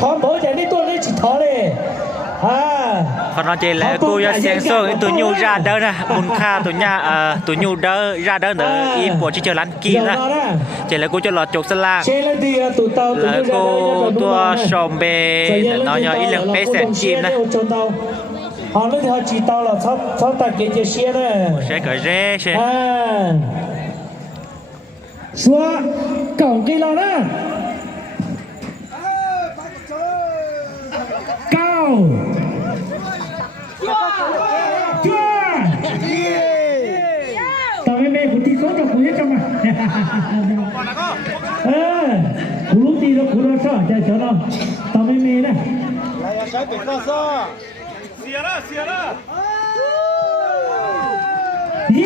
ถอน保险的多人去ถอนเลยพอนอนเจแล้วกูจะเสียงส่งตัวยูราเดอร์นะมูลค่าตัวเนี่ยตัวยูเดอร์ราเดอร์เนออีปวดที่เจอร้านกีนะเจแล้วกูจะหลอดจกสลากแล้วกูตัวชมเบน้อยอีเหลืองเป๊ะแสนจีมนะ好了条几刀了超大给这些呢谁个热谁说搞给了呢高ตอนไม่กูตีโซ่กับกูยังจำมากูรู้ตีแล้วกูรู้ชอบใจเฉยแล้วตอนไม่นะ来呀小饼告诉เสีย了下高七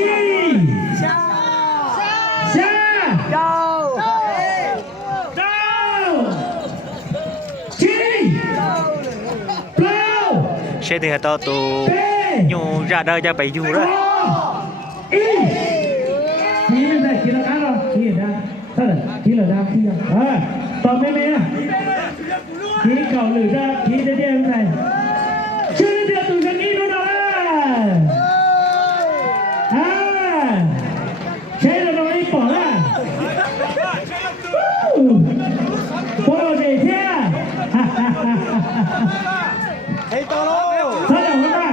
เชดเดียตัวยูราเดอร์จะไปอยู่แล้วทีนึงได้ทีละครั้งหรอทีนะเท่าไหร่ทีละดาวทีละตอนไม่นะทีเก่าหรือจะทีเดียวไงชื่อเดียวตัวฉันนี่ดูหน่อยใช่แล้วเราไม่ปล่อยละปล่อยเสียให้ต่อแล้วถ้าอย่างนั้น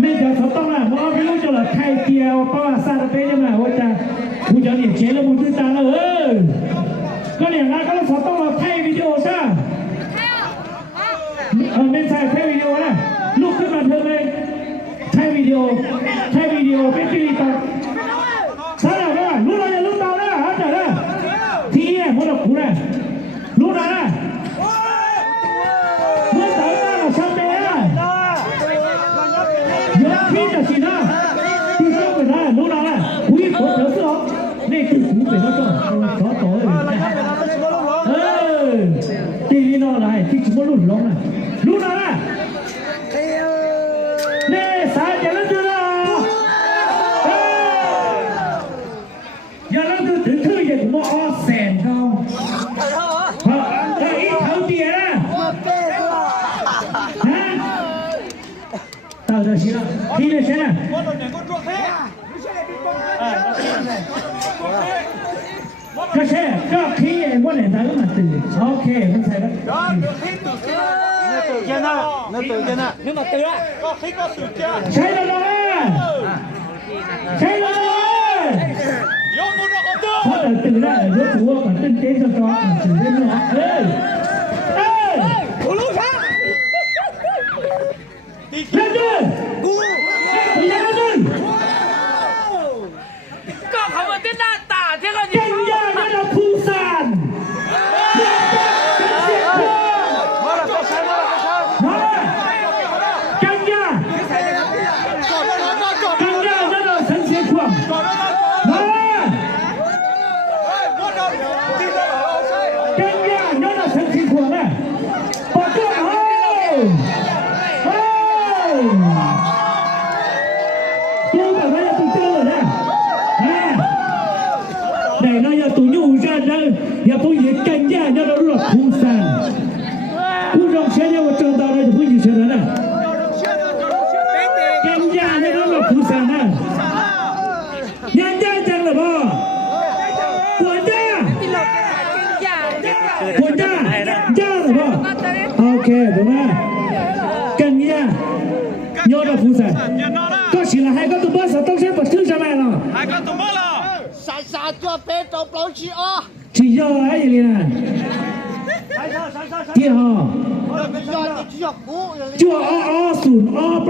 ไม่จะเขาต้องละว่าไม่รู้จะหลับใครเกี่ยวเพราะว่าซาตาเป้ยังไงว่าจะผู้จะเนี่ยเชื่อแล้วมึงตื่นตาแล้วก็เนี่ยนะก็เขาต้องมาถ่ายวิดีโอใช่ไม่ใช่ถ่ายวิดีโอนะลุกขึ้นมาเธอเลยถ่ายวิดีโอเป็นทีวีต่อใช่แล้วนะรู้แล้วจะรู้ต่อนะฮะแต่ละทีเนี่ยมันเราคุ้นนะรู้นะเมื่อสาวตาเราช่างเป็นนะยกขึ้นจากสินะที่ช่างเป็นนะรู้นะคุยคนเถอะสิหรอนี่คือหูเป็นแล้วก็ขอต่อเลยตีนี่นอนอะไรที่ชุบลุ่นลงนะรู้นะนี่สายอย่าเล่นดูนะอย่าเล่นดูถึงชื่ออย่างมอแสนเขาแต่อีเขาเดียนะ到这行了听着谁呢ก็ใช่ก็ขี้เองว่าไหนตายก็มาตื่นโอเคมันใช่แล้วตื่นยังนะนึกตื่นยังนะนึกมาตื่นก็ขี้ก็ตื่นจ้าใช่แล้วนะใช่แล้วยกมือก็ตื่นถ้าตื่นได้ยกหัวก่อนตื่นเต้นจะร้องตื่นเต้นนะกูรู้ช่างเล่นด้วยกูเล่นด้วยก็เขามาเต้นหน้าตาเท่ากันยังยากนะภูซาน要不也更加要到热ภูซานผู้รองเชียร์เนี่ยว่าเจอตาอะไรจะพูดอยู่เฉยๆนะ更加要到热ภูซานนะยังได้จังหรือเปล่าปวดจ้าปวดจ้าจ้าหรือเปล่าโอเคถูกไหม更加要到ภูซานก็行了还搞多少东西不吃上来了还搞多了傻做别走不去啊只要来一点第二就